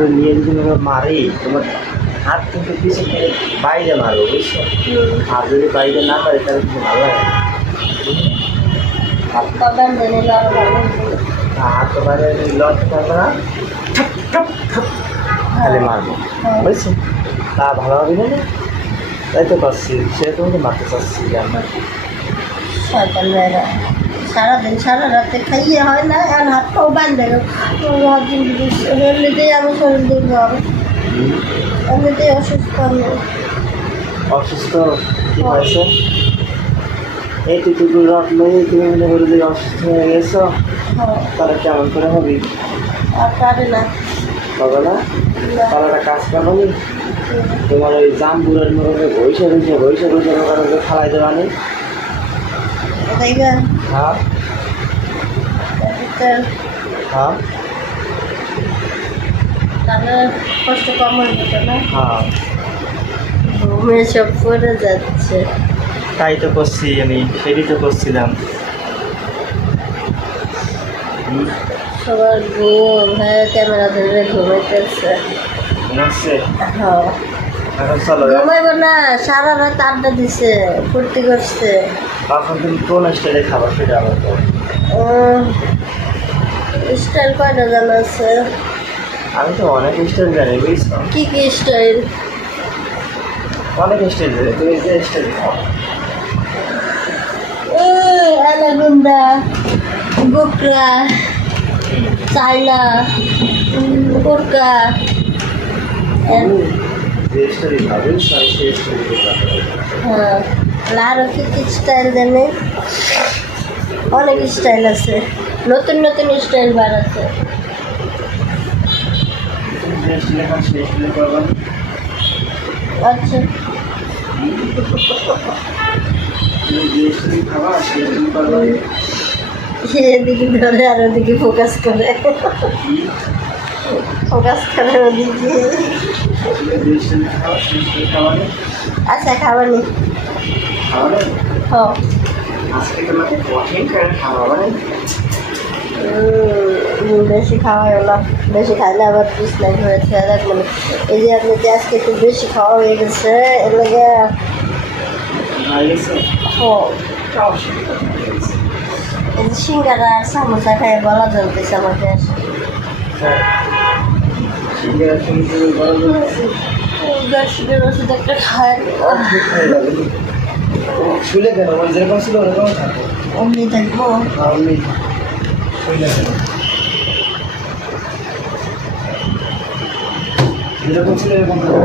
করে নিয়ে যদি তোমাকে মারি তোমার হাত কিন্তু পিছন থেকে বাইরে মারবো বুঝছো। আর যদি বাইরে না পারে তাহলে কিন্তু ভালো লাগে না। হাত পা বেঁধে নিলে আরো ভালো হতো। হাত তো বাইরে লট থাকবে না, ঠপ ঠপ ঠপ খালি মারবো বুঝছো। তা ভালো হবে না, তাই তো পাচ্ছি সেরকম তো মারতে চাচ্ছি আমরা। শয়তান মেয়েরা সারাদিন সারা রাতে খাইয়ে হয় না, আর হাত পাও বাঁধে এমনিতেই আমি শরীর দুর্বল, এমনিতেই অসুস্থ আমি। অসুস্থ কি হয়েছে? এইটুকু রাখলে তুমি মনে করে যে অসুস্থ হয়ে গেছো, তাহলে কেমন করে হবি? আর পারে না হবে না, তাহলে একটা কাজ করবো নি, তোমার ওই জামপুরের মধ্যে ঘইসে কারণে খালাই দেওয়া নেই। দেখবেন হ্যাঁ হ্যাঁ তাহলে কষ্ট কম হয়ে যেত না। হ্যাঁ, ঘুমে সব পড়ে যাচ্ছে। তাই তো করছি আমি, সেটাই তো করছিলাম। সবার ঘুম হ্যাঁ, ক্যামেরা ধরে ঘুমাইতেছে। ঘুমাচ্ছে? হ্যাঁ এখন চলো। ঘুমাইব না, সারা রাত আড্ডা দিছে, ফুর্তি করছে। তখন তুমি কোন স্টাইলে খাবার সেটা আবার তো স্টাইল কয়টা জানা আছে? আমি তো অনেক স্টাইল জানি বুঝছো, কি কি স্টাইল? অনেক স্টাইল জানি, তুমি যে স্টাইল খাও। আলাগুন্দা, গোকরা, চাইনা, কোরকা, যে স্টাইল খাবে সেই স্টাইল হ্যাঁ আরও কি কি স্টাইল জানে? অনেক স্টাইল আছে, নতুন নতুন স্টাইল বার আছে। যে স্টাইলে খাও সেই স্টাইলে করবেন। আচ্ছা তুমি যে স্টাইল খাবা সেই স্টাইল করবেন। এদিকে ধরে আর ওদিকে ফোকাস করে, ফোকাস করে ওদিকে। যে স্টাইল খাও সেই স্টাইল খাওয়ানো আচ্ছা খাবানি খাওয়ানো। হ আজকে তোমাকে কঠিন করে খাওয়াবো। বেশি খাওয়া হলো না, বেশি খাইলে আবার পিছলাই হয়েছে মানে। এই যে আপনি যে আজকে একটু বেশি খাওয়া হয়ে গেছে এর লাগে। এই যে সিঙ্গারা আর সামোসা খাই বলা জ্বলতেছে আমাকে। গ্যাসের ওষুধ একটা খায় শুলে কেন ওই যেরকম ছিল ওরকম থাকো, অমনি থাকবো। আমি শুলে কেন যেরকম ছিল এরকম থাকো।